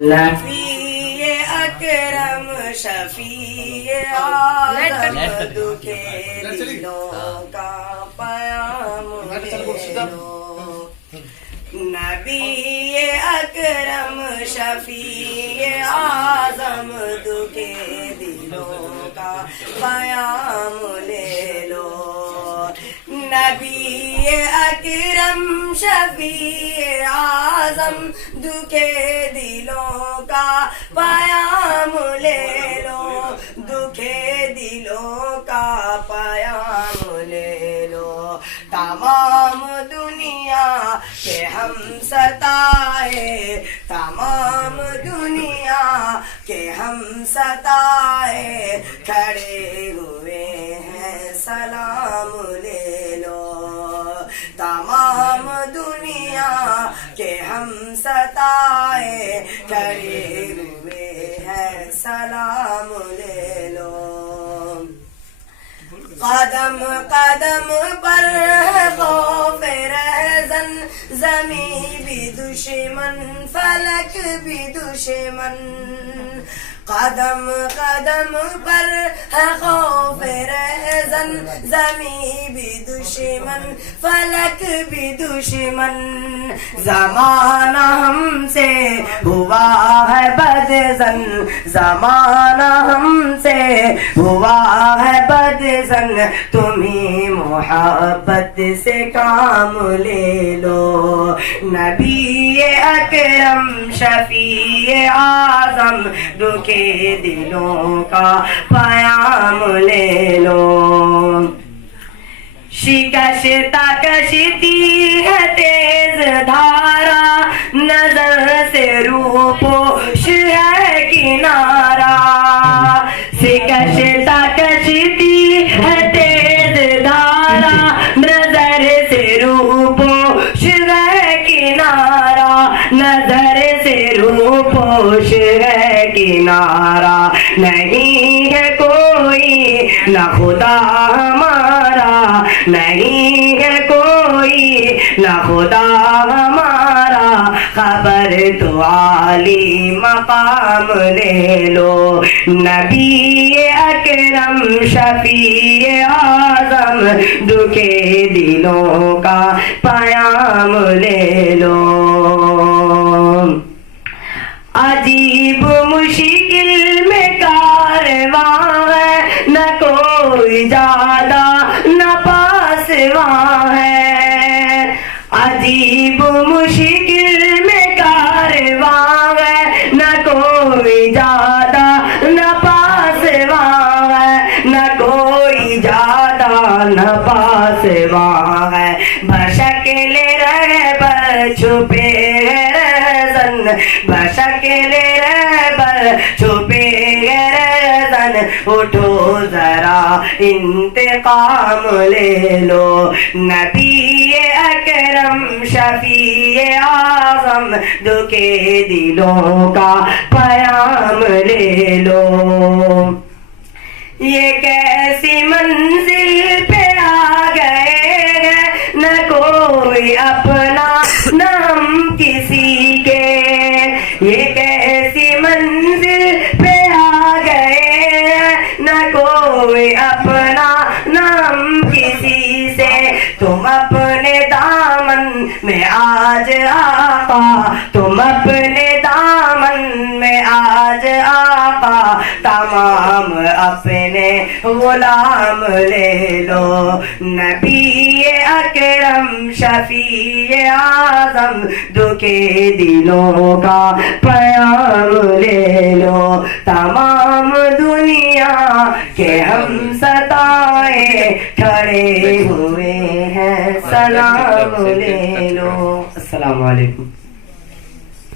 نبی اکرم شفیع اعظم دکھے دلوں کا پیام لے لو، نبی اکرم شفیع اعظم دکھے دلوں کا پیام لے لو، نبی اکرم شفیع اعظم دکھے دلوں کا پیام لے لو، دکھے دلوں کا پیام لے لو، تمام دنیا کے ہم ستائے، تمام دنیا کے ہم ستائے، کھڑے ہوئے ہیں سلام لے لو، تمام دنیا کے ہم ستائے، کھڑے ہوئے ہیں سلام لے لو، قدم قدم پر خوف رہزن، زمین بھی دشمن فلک بھی دشمن، قدم قدم پر ہے خوف رہزن، زمین بھی دشمن فلک بھی دشمن، زمانہ ہم سے ہوا ہے بدظن، زمانہ ہم سے ہوا ہے بدظن، تمہیں محبت سے کام لے لو، نبی اکرم شفیع اعظم دکھے دلوں کا پیام لے لو، شکستہ کشتی ہے تیز دھارا، نظر سے روح پوش ہے کنارہ، شکستہ کشتی ہے تیز دھارا، نظر سے روح پوش ہے کنارہ، نظر سے روح پوش ہے کنارہ، نہیں ہے کوئی نہ خدا ہمارا، نہیں ہے کوئی نہ خدا ہمارا، خبر تو عالی مقام لے لو، نبی اکرم شفیع اعظم دکھے دلوں کا پیام لے لو، عجیب مشکل میں کارواں ہے، نہ کوئی زیادہ نہ پاسواں ہے، عجیب مشکل میں کارواں ہے، نہ کوئی زیادہ نہ پاسواں ہے، نہ کوئی زیادہ نہ پاسواں ہے، بشکل رہبر چھپے رہزن، بشکل رہبر چھپے رہزن، اٹھو ذرا انتقام لے لو، نبی اکرم شفیع اعظم دکھے دلوں کا پیام لے لو، یہ کیسی منزل پہ آ گئے ہیں، نہ کوئی اپنا نہ ہم کسی کے، یہ کیسی منزل پہ آ گئے ہیں، نہ کوئی اپنا نہ ہم کسی سے، تم اپنے دامن میں آج آقا، تم اپنے دامن میں آج آقا، تمام اپنے غلام لے لو، نبی اکرم شفیع اعظم دکھے دلوں کا پیام لے لو، تمام دنیا کے ہم ستائے، کھڑے ہوئے ہیں سلام لے لو، السلام علیکم۔